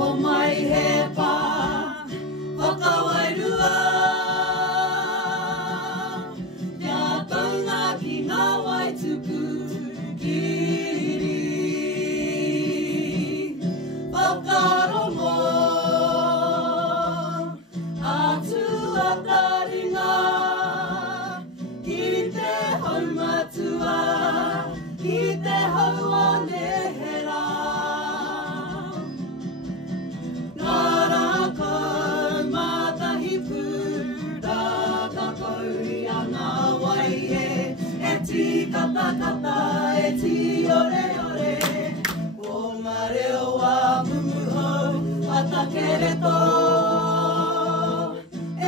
O mai he pā, whakawairua. Ia taunga ki ngā Waituku kiri. Whakarongo, atu a taringa, ki te haumatua, ki te haua nehera. Kata kata e ti ore ore, o ngā reo a mumuhau a takere tō,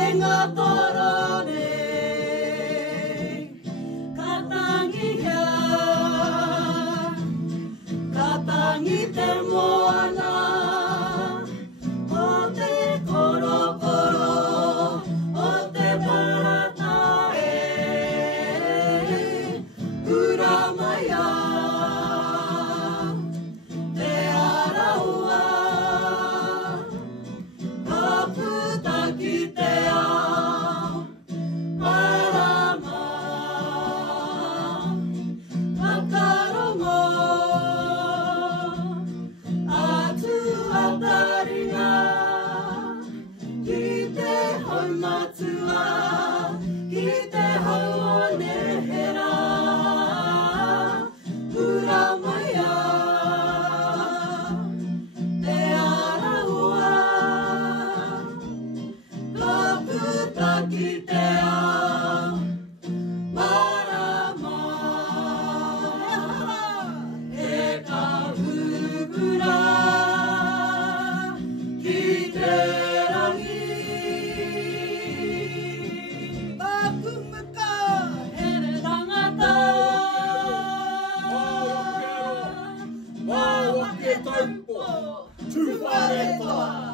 e ngā torone. Katangi hea, katangi te moana, o te korokoro, o te parata e. Puramaya, te araua, ka puta ki te ao, marama, whakarongo, atu a taringa, ki te haumatua, ki te haua nehera. Puramaya, te araua, ka puta ki te ao, marama, e ka hubura ki te rangi. Pakumuka, here tangata. Taupo, tu whare toa.